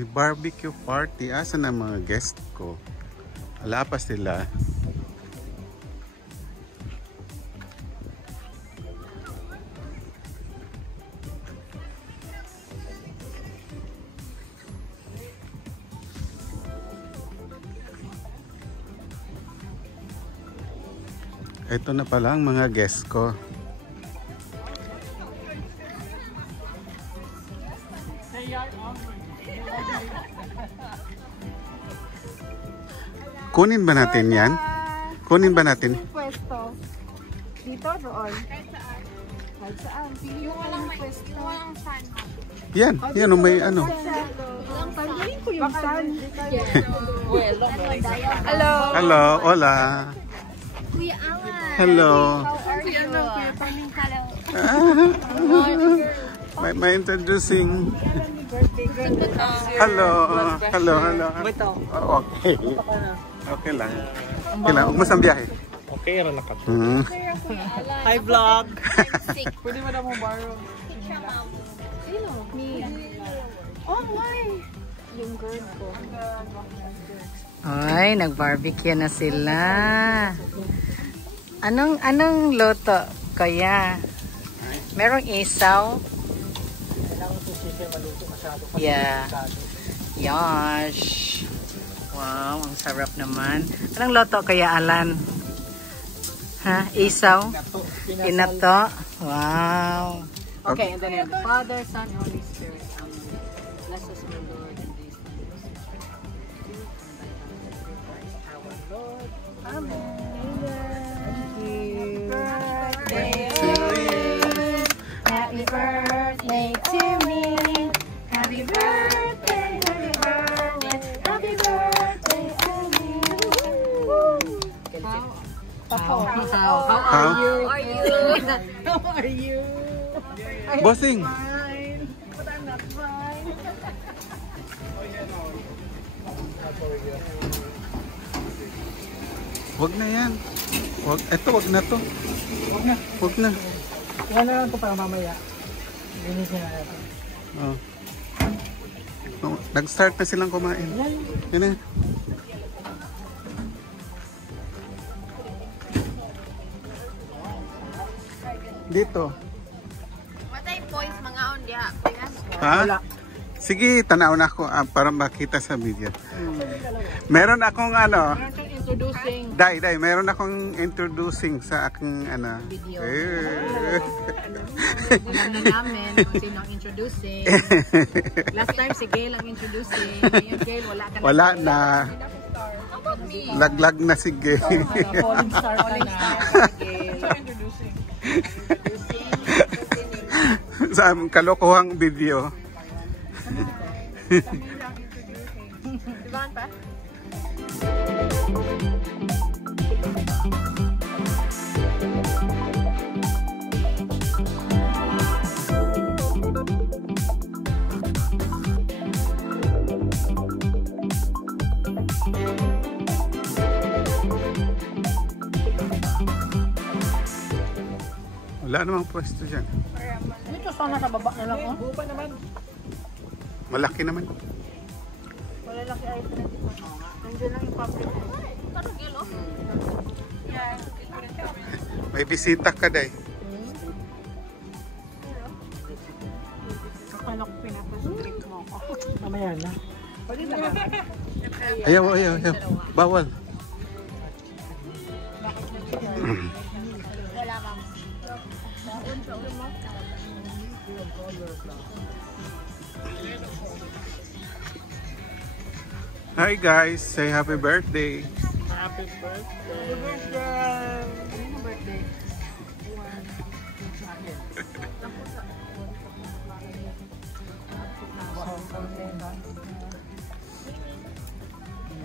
May barbecue party. Asan ang mga guest ko? Wala pa sila. Ito na pala ang mga guest ko. Kunin ba natin yan? Kunin ba natin? Pwesto. Dito, doon. Kahit saan. Yung walang pwesto. Yung walang fan. Yan, yan may ano. Tanggulin ko yung fan. Hello. Hello, hola. Kuya Alan. Hello. How are you? Kuya Paming, hello. May introducing. Hello. Hello, hello. Oh, okay. Okay lang. Okay lang. Huwag masang biyahe. Okay, rala ka. Hi, vlog. Pwede mo na mo borrow. Picture mom. Sino? Me. Oh, my. Yung girl ko. Ay, nag-barbecue na sila. Anong loto kaya? Merong isaw? Yeah. Yash. Wow, ang sarap naman. Anong loto kaya, Alan? Ha? Isaw? Inato? Wow. Okay, and then in the Father, Son, Holy Spirit. Bless us, O Lord, in these times. Our Lord. Amen. Happy birthday to me. Happy birthday, happy birthday, happy birthday to me. How are you? How are you? Bossing. Fine. But I'm not fine. Wag na yan. Wag, eto, wag na to. Huwag na. Wag na. Yan na lang ito para mamaya. Linisin na natin. Oh. Oh, nag-start na silang kumain. Yan na. Dito. Matay boys, mga on diha. Ha? Sige, tanaw na ako para makita sa video. Meron akong ano, Introducing. Day, meron akong introducing sa aking ano. Video. Eh. Alam na namin kung sino ang introducing. Last time si Gail ang introducing. Ngayon Gail, wala ka na. Wala na. How about me? Laglag na si Gay. Falling star ka na. Gail. Sa kalokohang video. Dibahan pa? Wala namang pwesto dyan. Dito sana sa baba na lang, oh. Bupa naman. Malaki naman. Wala laki ay ito na dito. Nandiyan lang yung public. Parang yellow. Yeah. May bisita ka, Day. Akala ko pinapascript mo ako. Mamaya na. Pwede na ba? Ayaw. Bawal. Wala ma'am. Hi guys, say happy birthday. Happy birthday. Ano birthday?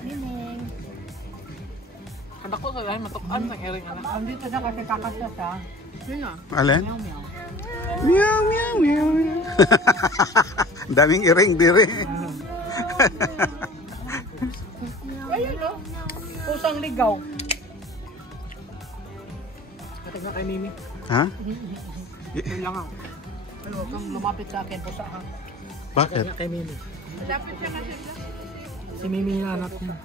Nining. Kada ko sa dahil matukan sa ering anak. Andito na kasi kakasya siya. Yun na. Alin? Meow meow. Meow, meow, meow, meow. Daming iring dire. Ayun no? Pusang ligaw. Katag na kay Mimi. Ha? Yun lang ako. Huwag kang lumapit sa akin, pusa ka. Bakit? Katag na kay Mimi. Lapit siya kasi. Si Mimi yung anak mo.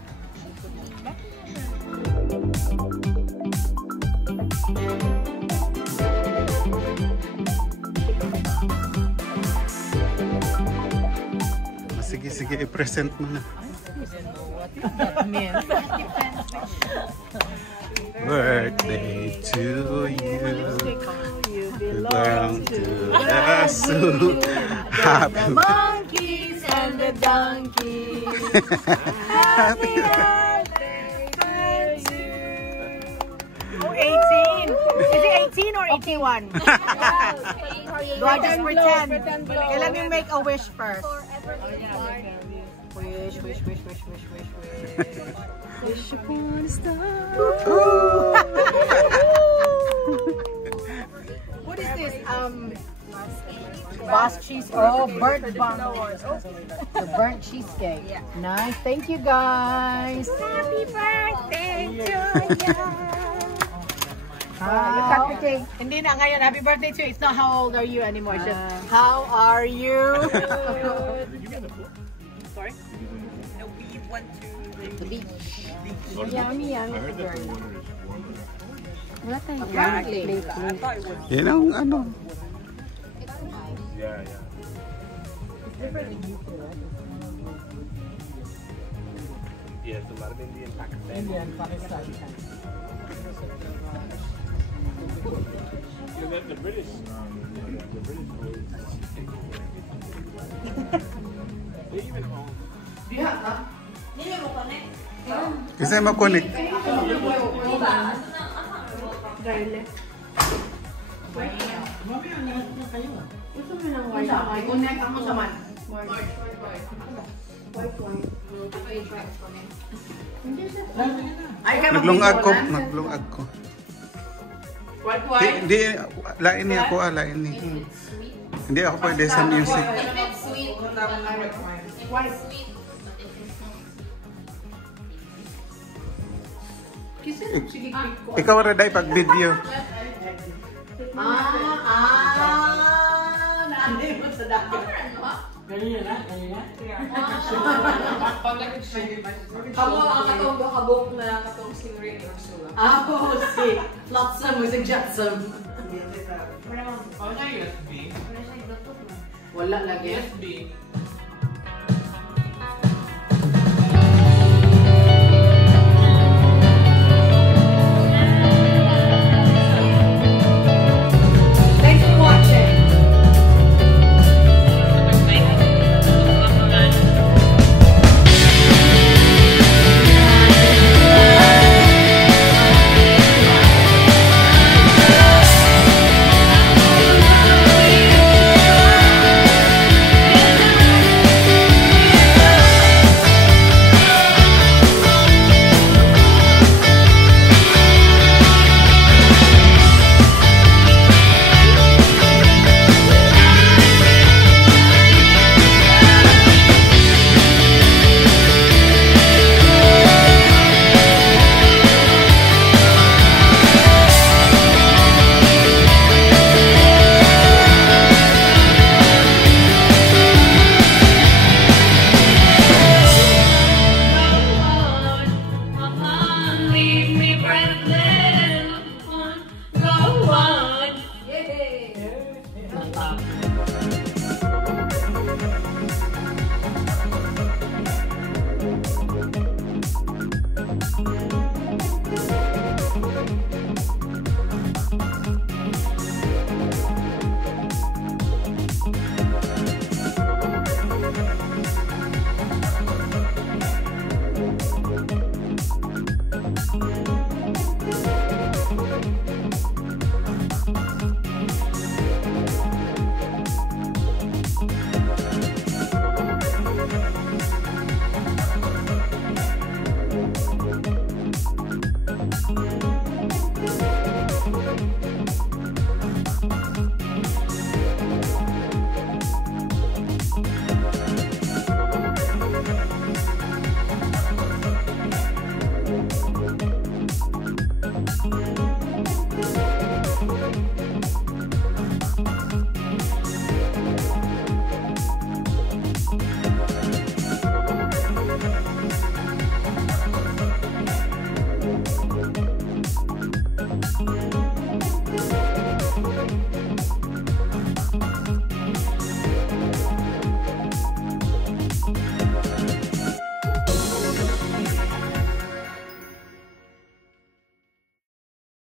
Sige, i-present mo na. Birthday to you. Belong to us. Happy Monkeys and the donkeys. Happy Oh, 18. Is it 18 or 81? Do I just pretend? Okay, let me make a wish first. Wish. Wish upon a star. What is this? Boss cheese. Oh, burnt the burnt cheesecake. Nice. Thank you, guys. Happy birthday to you. Cut the cake. Hindi na ngayon. Happy birthday to you. It's not how old are you anymore. It's just how are you? Did you get the food? Sorry? No, we went to the beach. Yummy. I heard that the water is warmer. Apparently. I thought it was. Yan ang ano. Yeah. Yes, a lot of Indian Pakistan. You met the British. The British always. They even own. Kasi makunik. Naglungag ko. Hindi, lain niya ako, lain ni. Hindi ako pwede sa music. Ikaw raday pag video. Nandun mo sa dagat. Kanina. Ako ang katong kabok na katong si Ray Ursula. Oh, si Flotsam was a Jetsam. Oh, na USB. Wala lagi. USB.